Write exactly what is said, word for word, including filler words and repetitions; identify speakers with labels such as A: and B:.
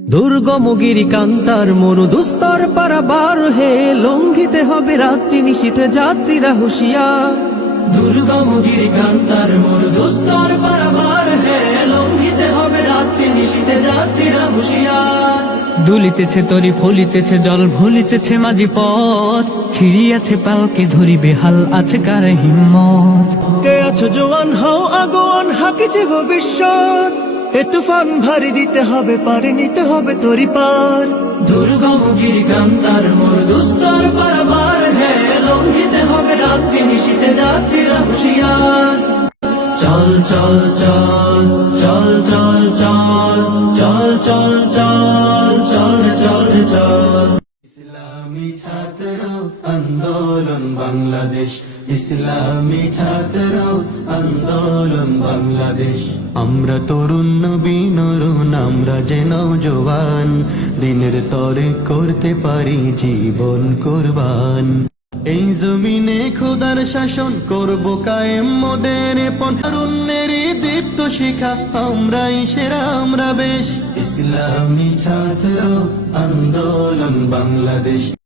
A: দুর্গম গিরিকান্তার মরু দুস্তর পারাবার হে, লঙ্ঘিতে হবে রাত্রি নিশীথে যাত্রীরা হুঁশিয়ার।
B: দুর্গম গিরিকান্তার মরু দুস্তর পারাবার হে, লঙ্ঘিতে হবে রাত্রি নিশীথে যাত্রীরা হুঁশিয়ার।
C: দুলিতেছে তরি ফলিতেছে জল ভুলিতেছে মাঝি পথ, ছিড়িয়াছে পালকে ধরিবে হাল আছে কার হিম্মত।
A: কে আছো জোয়ান হও আগোয়ান হাকিছে ভবিষ্যৎ, এ তুফান ভারী দিতে হবে পারে নিতে হবে তরি পার।
B: দুর্গম গিরিকান্তার মরু দুস্তর পারাবার হে, লঙ্ঘিতে হবে রাত্রি নিশীথে যাত্রীরা হুঁশিয়ার। চল চল চল চল চল চল চল চল চল চল চল চল।
D: ইসলামী ছাত্র আন্দোলন বাংলাদেশ, ইসলামী ছাত্র আন্দোলন বাংলাদেশ। আমরা তরুণ নবীন অরুণ, আমরা যে নওজোয়ান, দিনের তরে করতে পারি জীবন কুরবান। এই জমিনে খোদার শাসন করব কায়েম মোদের পন, তরুণের দীপ্ত শিখা আমরাই সেরা আমরা বেশ। ইসলামী ছাত্র আন্দোলন বাংলাদেশ।